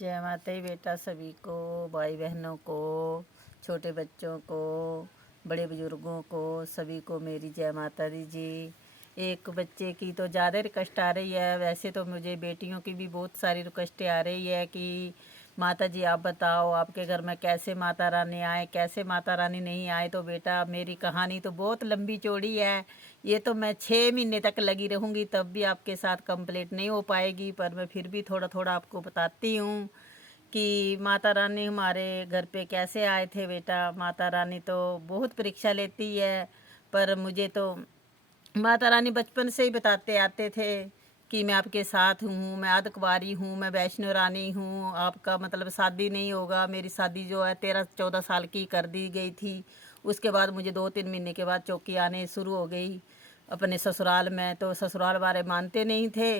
जय माता दी बेटा, सभी को, भाई बहनों को, छोटे बच्चों को, बड़े बुजुर्गों को, सभी को मेरी जय माता दी जी। एक बच्चे की तो ज़्यादा रिक्वेस्ट आ रही है, वैसे तो मुझे बेटियों की भी बहुत सारी रिक्वेस्ट आ रही है कि माता जी आप बताओ आपके घर में कैसे माता रानी आए, कैसे माता रानी नहीं आए। तो बेटा मेरी कहानी तो बहुत लंबी चौड़ी है, ये तो मैं 6 महीने तक लगी रहूँगी तब भी आपके साथ कंप्लीट नहीं हो पाएगी, पर मैं फिर भी थोड़ा थोड़ा आपको बताती हूँ कि माता रानी हमारे घर पे कैसे आए थे। बेटा माता रानी तो बहुत परीक्षा लेती है, पर मुझे तो माता रानी बचपन से ही बताते आते थे कि मैं आपके साथ हूँ, मैं अर्धकुंवारी हूँ, मैं वैष्णो रानी हूँ, आपका मतलब शादी नहीं होगा। मेरी शादी जो है 13-14 साल की कर दी गई थी। उसके बाद मुझे 2-3 महीने के बाद चौकी आने शुरू हो गई अपने ससुराल में। तो ससुराल वाले मानते नहीं थे,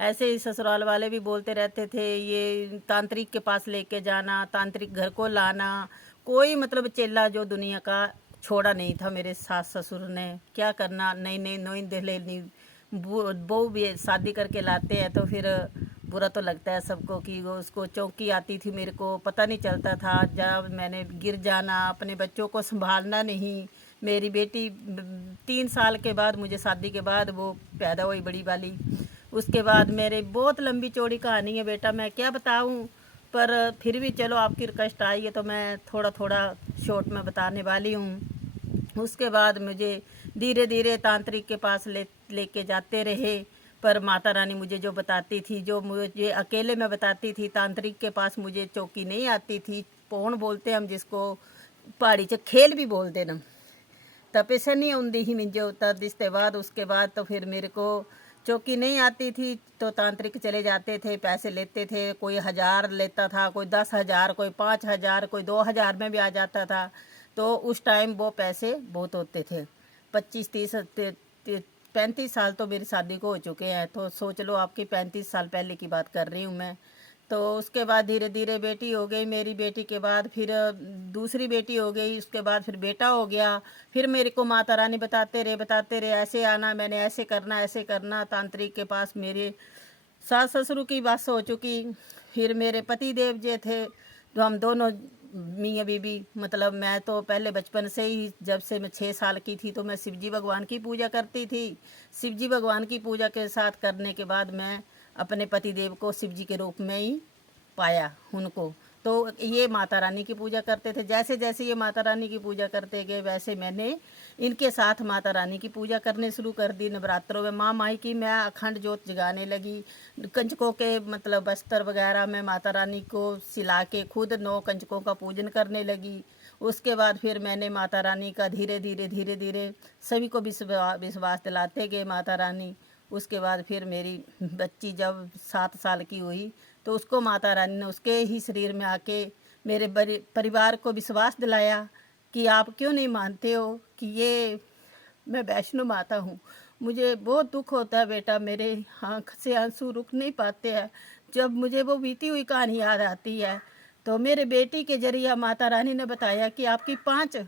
ऐसे ही ससुराल वाले भी बोलते रहते थे ये तांत्रिक के पास लेके जाना, तांत्रिक घर को लाना। कोई मतलब चेला जो दुनिया का छोड़ा नहीं था मेरे सास ससुर ने। क्या करना, नई नई नोई दहेली बहू भी शादी करके लाते हैं तो फिर बुरा तो लगता है सबको कि वो उसको चौकी आती थी, मेरे को पता नहीं चलता था। जब मैंने गिर जाना, अपने बच्चों को संभालना नहीं। मेरी बेटी 3 साल के बाद, मुझे शादी के बाद वो पैदा हुई बड़ी वाली। उसके बाद मेरे बहुत लंबी चौड़ी कहानी है बेटा, मैं क्या बताऊं। पर फिर भी चलो आपकी रिक्वेस्ट आई है तो मैं थोड़ा थोड़ा शॉर्ट में बताने वाली हूँ। उसके बाद मुझे धीरे धीरे तांत्रिक के पास लेके जाते रहे, पर माता रानी मुझे जो बताती थी, जो मुझे अकेले में बताती थी, तांत्रिक के पास मुझे चौकी नहीं आती थी। पौन बोलते हम जिसको, पहाड़ी च खेल भी बोलते ना। तपस्या नहीं आती ही मुझे उतर दिसते बाद। उसके बाद तो फिर मेरे को चौकी नहीं आती थी तो तांत्रिक चले जाते थे, पैसे लेते थे। कोई 1000 लेता था, कोई 10,000, कोई 5,000, कोई 2,000 में भी आ जाता था। तो उस टाइम वो पैसे बहुत होते थे। 35 साल तो मेरी शादी को हो चुके हैं, तो सोच लो आपकी 35 साल पहले की बात कर रही हूँ मैं। तो उसके बाद धीरे धीरे बेटी हो गई, मेरी बेटी के बाद फिर दूसरी बेटी हो गई, उसके बाद फिर बेटा हो गया। फिर मेरे को माता रानी बताते रहे ऐसे आना, मैंने ऐसे करना ऐसे करना। तांत्रिक के पास मेरे सास ससुर की बात हो चुकी। फिर मेरे पति देव जी थे, तो हम दोनों मियाँ बीबी, मतलब मैं तो पहले बचपन से ही, जब से मैं 6 साल की थी तो मैं शिवजी भगवान की पूजा करती थी। शिवजी भगवान की पूजा के साथ करने के बाद मैं अपने पति देव को शिवजी के रूप में ही पाया उनको। तो ये माता रानी की पूजा करते थे। जैसे जैसे ये माता रानी की पूजा करते गए वैसे मैंने इनके साथ माता रानी की पूजा करने शुरू कर दी। नवरात्रों में माँ माई की मैं अखंड जोत जगाने लगी। कंजकों के मतलब बस्तर वगैरह में माता रानी को सिला के खुद 9 कंजकों का पूजन करने लगी। उसके बाद फिर मैंने माता रानी का धीरे धीरे सभी को विश्वास दिलाते गए माता रानी। उसके बाद फिर मेरी बच्ची जब 7 साल की हुई तो उसको माता रानी ने उसके ही शरीर में आके मेरे परिवार को विश्वास दिलाया कि आप क्यों नहीं मानते हो कि ये मैं वैष्णो माता हूँ। मुझे बहुत दुख होता है बेटा, मेरे आँख से आंसू रुक नहीं पाते हैं जब मुझे वो बीती हुई कहानी याद आती है। तो मेरे बेटी के जरिए माता रानी ने बताया कि आपकी 5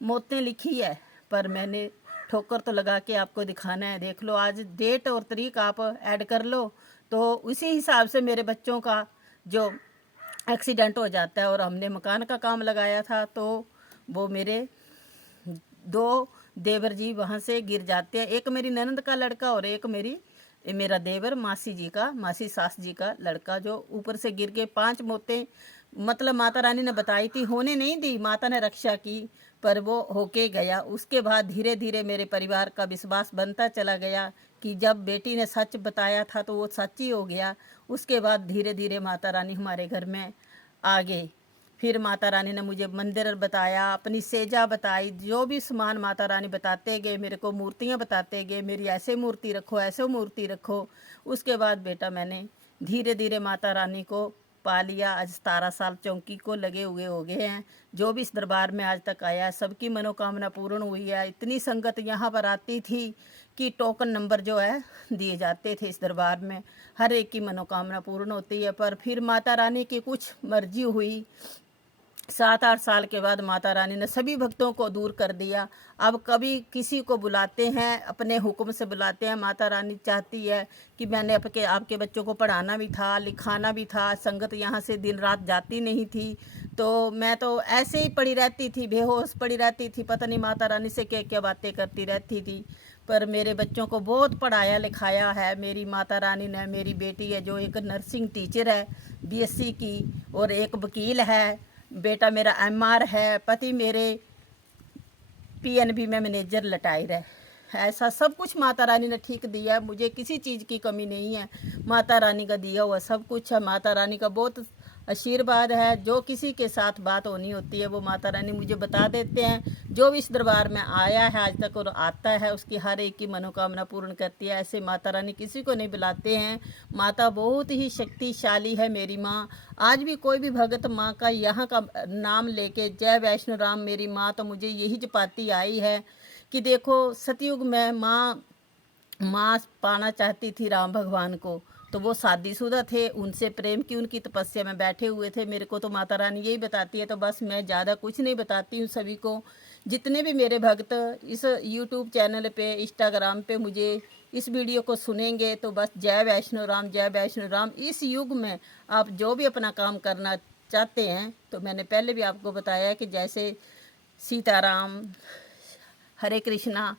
मौतें लिखी है, पर मैंने ठोकर तो लगा के आपको दिखाना है। देख लो, आज डेट और तारीख आप ऐड कर लो तो उसी हिसाब से मेरे बच्चों का जो एक्सीडेंट हो जाता है। और हमने मकान का काम लगाया था तो वो मेरे 2 देवर जी वहाँ से गिर जाते हैं। एक मेरी ननद का लड़का और एक मेरा देवर मासी जी का, मासी सास जी का लड़का, जो ऊपर से गिर के 5 मौतें मतलब माता रानी ने बताई थी, होने नहीं दी, माता ने रक्षा की, पर वो होके गया। उसके बाद धीरे धीरे मेरे परिवार का विश्वास बनता चला गया कि जब बेटी ने सच बताया था तो वो सच ही हो गया। उसके बाद धीरे धीरे माता रानी हमारे घर में आ गई। फिर माता रानी ने मुझे मंदिर बताया, अपनी सेजा बताई, जो भी सामान माता रानी बताते गए मेरे को, मूर्तियाँ बताते गए, मेरी ऐसे मूर्ति रखो ऐसे मूर्ति रखो। उसके बाद बेटा मैंने धीरे धीरे माता रानी को पा लिया। आज 17 साल चौकी को लगे हुए हो गए हैं। जो भी इस दरबार में आज तक आया सबकी मनोकामना पूर्ण हुई है। इतनी संगत यहाँ पर आती थी कि टोकन नंबर जो है दिए जाते थे इस दरबार में, हर एक की मनोकामना पूर्ण होती है। पर फिर माता रानी की कुछ मर्जी हुई, 7-8 साल के बाद माता रानी ने सभी भक्तों को दूर कर दिया। अब कभी किसी को बुलाते हैं, अपने हुक्म से बुलाते हैं। माता रानी चाहती है कि मैंने आपके बच्चों को पढ़ाना भी था, लिखाना भी था, संगत यहाँ से दिन रात जाती नहीं थी, तो मैं तो ऐसे ही पड़ी रहती थी, बेहोश पड़ी रहती थी, पता नहीं माता रानी से क्या क्या बातें करती रहती थी। पर मेरे बच्चों को बहुत पढ़ाया लिखाया है मेरी माता रानी ने। मेरी बेटी है जो एक नर्सिंग टीचर है बीएससी की, और एक वकील है, बेटा मेरा एमआर है, पति मेरे पीएनबी में मैनेजर रिटायर है। ऐसा सब कुछ माता रानी ने ठीक दिया है, मुझे किसी चीज़ की कमी नहीं है। माता रानी का दिया हुआ सब कुछ है, माता रानी का बहुत आशीर्वाद है। जो किसी के साथ बात होनी होती है वो माता रानी मुझे बता देते हैं। जो भी इस दरबार में आया है आज तक और आता है, उसकी हर एक की मनोकामना पूर्ण करती है। ऐसे माता रानी किसी को नहीं बुलाते हैं। माता बहुत ही शक्तिशाली है मेरी माँ। आज भी कोई भी भगत माँ का यहाँ का नाम लेके जय वैष्णो राम मेरी माँ, तो मुझे यही जपाती आई है कि देखो सतयुग में माँ पाना चाहती थी राम भगवान को, तो वो शादीशुदा थे, उनसे प्रेम की उनकी तपस्या में बैठे हुए थे। मेरे को तो माता रानी यही बताती है, तो बस मैं ज़्यादा कुछ नहीं बताती हूँ सभी को। जितने भी मेरे भक्त इस यूट्यूब चैनल पे, इंस्टाग्राम पे मुझे इस वीडियो को सुनेंगे, तो बस जय वैष्णो राम, जय वैष्णो राम। इस युग में आप जो भी अपना काम करना चाहते हैं, तो मैंने पहले भी आपको बताया कि जैसे सीताराम, हरे कृष्णा,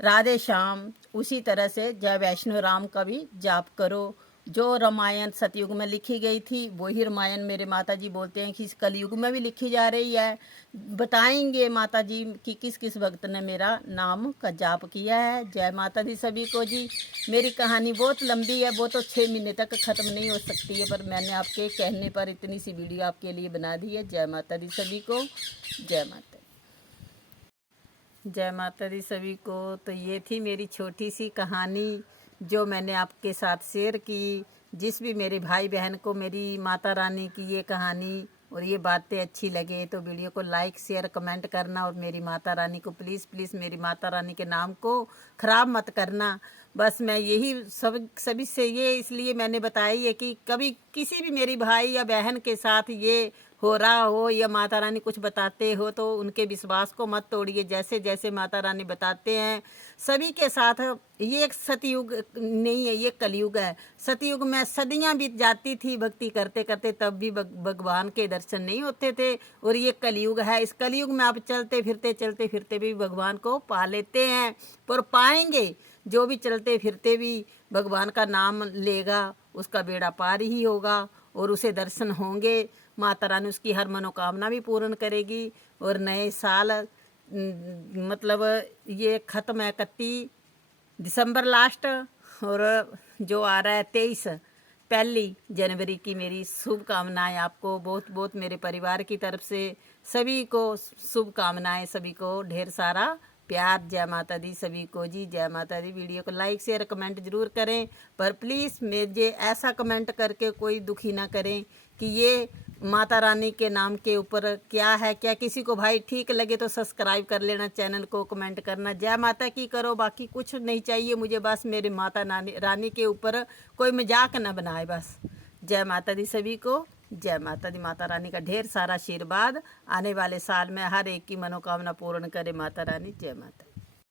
राधे श्याम, उसी तरह से जय वैष्णो राम का भी जाप करो। जो रामायण सतयुग में लिखी गई थी वही रामायण मेरे माता जी बोलते हैं कि इस कलयुग में भी लिखी जा रही है। बताएंगे माता जी कि किस किस भक्त ने मेरा नाम का जाप किया है। जय माता दी सभी को जी। मेरी कहानी बहुत लंबी है, वो तो 6 महीने तक ख़त्म नहीं हो सकती है, पर मैंने आपके कहने पर इतनी सी वीडियो आपके लिए बना दी है। जय माता दी सभी को, जय माता। जय माता दी सभी को। तो ये थी मेरी छोटी सी कहानी जो मैंने आपके साथ शेयर की। जिस भी मेरे भाई बहन को मेरी माता रानी की ये कहानी और ये बातें अच्छी लगे तो वीडियो को लाइक शेयर कमेंट करना, और मेरी माता रानी को प्लीज़ प्लीज़ मेरी माता रानी के नाम को ख़राब मत करना। बस मैं यही सभी से ये इसलिए मैंने बताई है कि कभी किसी भी मेरी भाई या बहन के साथ ये हो रहा हो या माता रानी कुछ बताते हो तो उनके विश्वास को मत तोड़िए। जैसे जैसे माता रानी बताते हैं सभी के साथ, ये एक सतयुग नहीं है, ये कलयुग है। सतयुग में सदियां बीत जाती थी भक्ति करते करते, तब भी भगवान के दर्शन नहीं होते थे। और ये कलयुग है, इस कलयुग में आप चलते फिरते भी भगवान को पा लेते हैं। पर पाएंगे जो भी चलते फिरते भी भगवान का नाम लेगा उसका बेड़ा पार ही होगा और उसे दर्शन होंगे। माता रानी उसकी हर मनोकामना भी पूर्ण करेगी। और नए साल मतलब ये ख़त्म है 31 दिसंबर लास्ट, और जो आ रहा है 23 पहली जनवरी की मेरी शुभकामनाएं आपको बहुत बहुत मेरे परिवार की तरफ से सभी को शुभकामनाएं, सभी को ढेर सारा प्यार। जय माता दी सभी को जी, जय माता दी। वीडियो को लाइक शेयर कमेंट जरूर करें, पर प्लीज़ मुझे ऐसा कमेंट करके कोई दुखी ना करें कि ये माता रानी के नाम के ऊपर क्या है। क्या किसी को भाई ठीक लगे तो सब्सक्राइब कर लेना चैनल को, कमेंट करना, जय माता की करो, बाकी कुछ नहीं चाहिए मुझे। बस मेरे माता रानी के ऊपर कोई मजाक ना बनाए बस। जय माता दी सभी को, जय माता दी। माता रानी का ढेर सारा आशीर्वाद आने वाले साल में हर एक की मनोकामना पूर्ण करे माता रानी। जय माता।